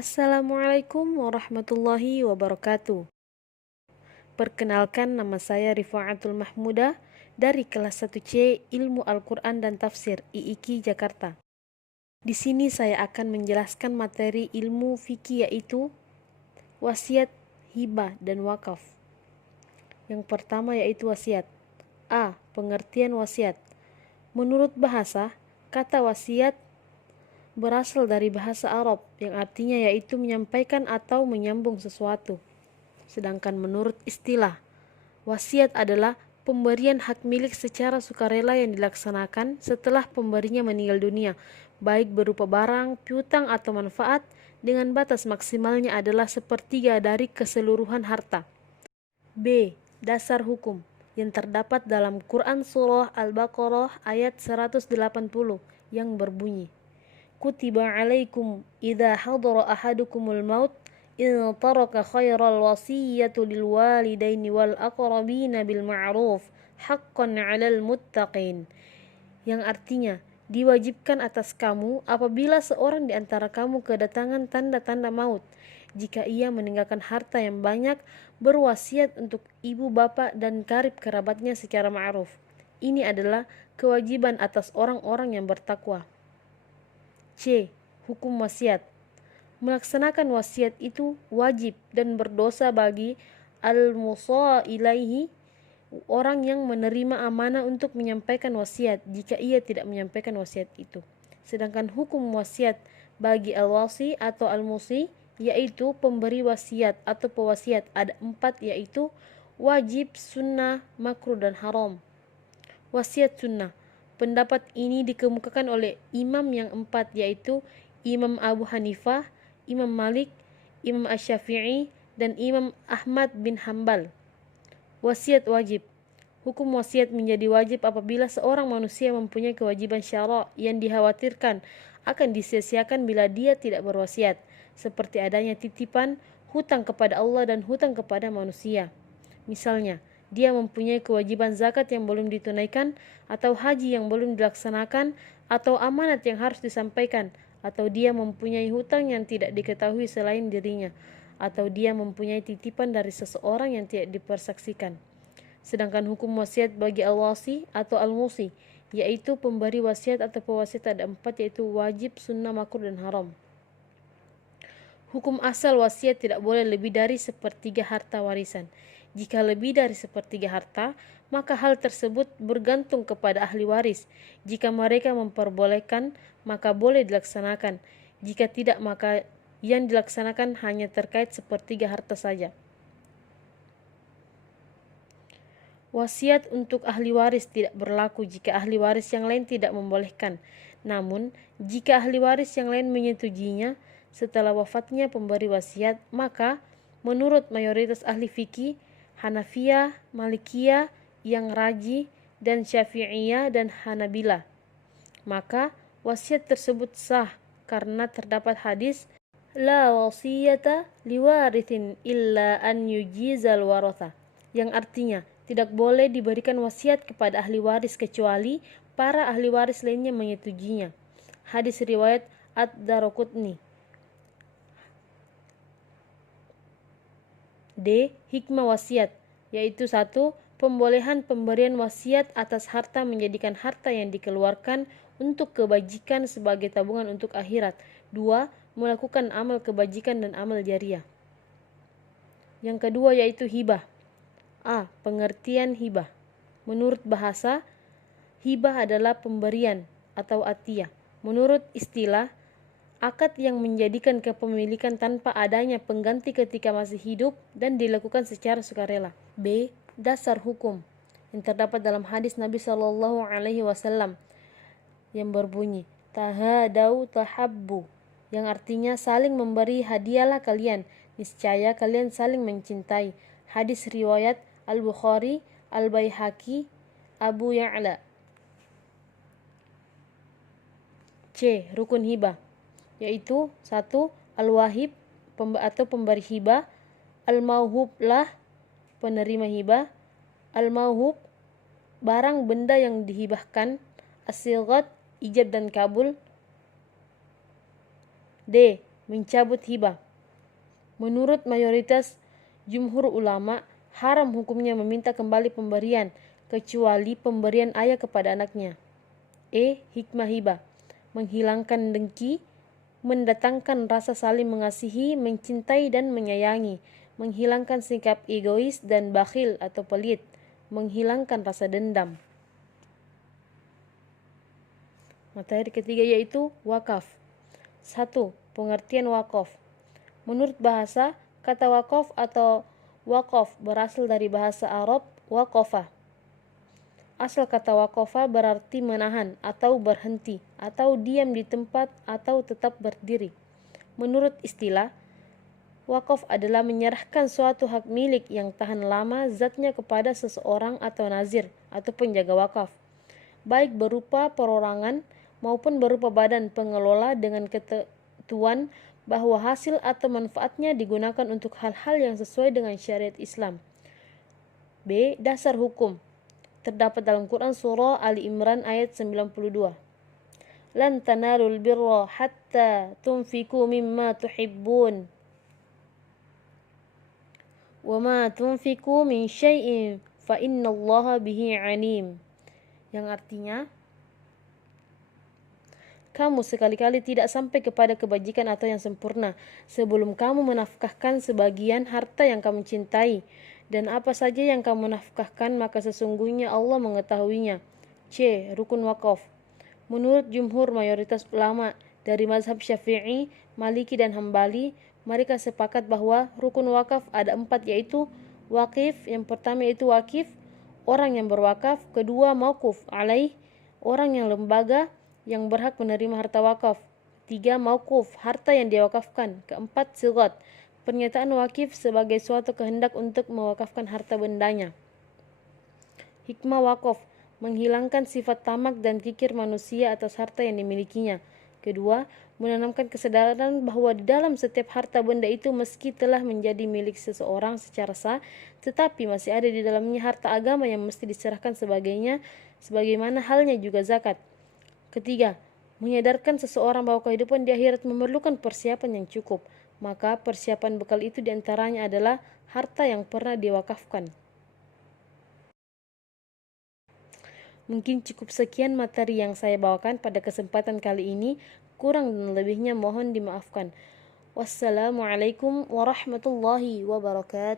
Assalamualaikum warahmatullahi wabarakatuh. Perkenalkan, nama saya Rifaatul Mahmudah dari kelas 1C Ilmu Al-Quran dan Tafsir IIKI Jakarta. Di sini saya akan menjelaskan materi ilmu fikih, yaitu wasiat, hibah, dan wakaf. Yang pertama yaitu wasiat. A. Pengertian wasiat. Menurut bahasa, kata wasiat berasal dari bahasa Arab yang artinya yaitu menyampaikan atau menyambung sesuatu. Sedangkan menurut istilah, wasiat adalah pemberian hak milik secara sukarela yang dilaksanakan setelah pemberinya meninggal dunia, baik berupa barang, piutang, atau manfaat, dengan batas maksimalnya adalah sepertiga dari keseluruhan harta. B. Dasar hukum yang terdapat dalam Quran Surah Al-Baqarah ayat 180 yang berbunyi, Kutiba alaikum idha hadara ahadukumul maut in taraka khairal wasiyatu lil walidaini wal aqrabina bil ma'ruf haqqan 'alal muttaqin. Yang artinya, diwajibkan atas kamu apabila seorang di antara kamu kedatangan tanda-tanda maut, jika ia meninggalkan harta yang banyak, berwasiat untuk ibu bapak dan karib kerabatnya secara ma'ruf. Ini adalah kewajiban atas orang-orang yang bertakwa. C. Hukum wasiat. Melaksanakan wasiat itu wajib dan berdosa bagi al-musa ilaihi, orang yang menerima amanah untuk menyampaikan wasiat, jika ia tidak menyampaikan wasiat itu. Sedangkan hukum wasiat bagi al-wasi atau al-musi, yaitu pemberi wasiat atau pewasiat, ada 4, yaitu wajib, sunnah, makruh, dan haram. Wasiat sunnah. Pendapat ini dikemukakan oleh imam yang 4, yaitu Imam Abu Hanifah, Imam Malik, Imam Asy-Syafi'i, dan Imam Ahmad bin Hambal. Wasiat wajib. Hukum wasiat menjadi wajib apabila seorang manusia mempunyai kewajiban syara' yang dikhawatirkan akan disia-siakan bila dia tidak berwasiat, seperti adanya titipan, hutang kepada Allah, dan hutang kepada manusia. Misalnya, dia mempunyai kewajiban zakat yang belum ditunaikan, atau haji yang belum dilaksanakan, atau amanat yang harus disampaikan, atau dia mempunyai hutang yang tidak diketahui selain dirinya, atau dia mempunyai titipan dari seseorang yang tidak dipersaksikan. Sedangkan hukum wasiat bagi al-wasi atau al-musi, yaitu pemberi wasiat atau pewasiat, ada 4, yaitu wajib, sunnah, makruh, dan haram. Hukum asal wasiat tidak boleh lebih dari sepertiga harta warisan. Jika lebih dari sepertiga harta, maka hal tersebut bergantung kepada ahli waris. Jika mereka memperbolehkan, maka boleh dilaksanakan. Jika tidak, maka yang dilaksanakan hanya terkait sepertiga harta saja. Wasiat untuk ahli waris tidak berlaku jika ahli waris yang lain tidak membolehkan. Namun, jika ahli waris yang lain menyetujuinya setelah wafatnya pemberi wasiat, maka menurut mayoritas ahli fikih, Hanafiyah, Malikiyah, yang Raji, dan Syafi'iyah dan Hanabilah, maka wasiat tersebut sah karena terdapat hadis la wasiyata liwarithin illa an yujizal waratha, yang artinya tidak boleh diberikan wasiat kepada ahli waris kecuali para ahli waris lainnya menyetujuinya. Hadis riwayat Ad-Daraqutni. D. Hikmah wasiat, yaitu 1. Pembolehan pemberian wasiat atas harta menjadikan harta yang dikeluarkan untuk kebajikan sebagai tabungan untuk akhirat. 2. Melakukan amal kebajikan dan amal jariah. Yang kedua yaitu hibah. A. Pengertian hibah. Menurut bahasa, hibah adalah pemberian atau atiyah. Menurut istilah, akad yang menjadikan kepemilikan tanpa adanya pengganti ketika masih hidup dan dilakukan secara sukarela. B. Dasar hukum yang terdapat dalam hadis Nabi SAW yang berbunyi, tahadau tahabbu, yang artinya saling memberi hadiahlah kalian, niscaya kalian saling mencintai. Hadis riwayat Al-Bukhari, Al-Baihaqi, Abu Ya'la. C. Rukun hibah, yaitu 1. Al-wahib atau pemberi hibah, al-mauhub lah penerima hibah, al-mauhub barang benda yang dihibahkan, as-sighat ijab dan kabul. D. mencabut hibah. Menurut mayoritas jumhur ulama, haram hukumnya meminta kembali pemberian, kecuali pemberian ayah kepada anaknya. Hikmah hibah, menghilangkan dengki, mendatangkan rasa saling mengasihi, mencintai dan menyayangi, menghilangkan sikap egois dan bakhil atau pelit, menghilangkan rasa dendam. Materi ketiga yaitu wakaf. 1. Pengertian wakaf. Menurut bahasa, kata wakaf atau waqaf berasal dari bahasa Arab waqafa. Asal kata waqafa berarti menahan atau berhenti atau diam di tempat atau tetap berdiri. Menurut istilah, wakaf adalah menyerahkan suatu hak milik yang tahan lama zatnya kepada seseorang atau nazir atau penjaga wakaf, baik berupa perorangan maupun berupa badan pengelola dengan ketentuan bahwa hasil atau manfaatnya digunakan untuk hal-hal yang sesuai dengan syariat Islam. Dasar hukum terdapat dalam Quran surah Ali Imran ayat 92. Lan tanalul birra hatta tunfiku mimma tuhibbun wa ma tunfiku min syai'in fa innallaha bihi alim. Yang artinya, kamu sekali-kali tidak sampai kepada kebajikan atau yang sempurna sebelum kamu menafkahkan sebagian harta yang kamu cintai, dan apa saja yang kamu nafkahkan maka sesungguhnya Allah mengetahuinya. Rukun wakaf. Menurut jumhur mayoritas ulama dari mazhab Syafi'i, Maliki dan Hambali, mereka sepakat bahwa rukun wakaf ada 4, yaitu wakif, yang pertama yaitu wakif, orang yang berwakaf, kedua mauquf alaih, orang yang lembaga yang berhak menerima harta wakaf, 3 mauquf, harta yang diwakafkan, keempat sigat, pernyataan wakif sebagai suatu kehendak untuk mewakafkan harta bendanya. Hikmah wakaf, menghilangkan sifat tamak dan kikir manusia atas harta yang dimilikinya. Kedua, menanamkan kesadaran bahwa di dalam setiap harta benda itu meski telah menjadi milik seseorang secara sah, tetapi masih ada di dalamnya harta agama yang mesti diserahkan sebagaimana halnya juga zakat. Ketiga, menyadarkan seseorang bahwa kehidupan di akhirat memerlukan persiapan yang cukup, maka persiapan bekal itu diantaranya adalah harta yang pernah diwakafkan. Mungkin cukup sekian materi yang saya bawakan pada kesempatan kali ini. Kurang dan lebihnya mohon dimaafkan. Wassalamualaikum warahmatullahi wabarakatuh.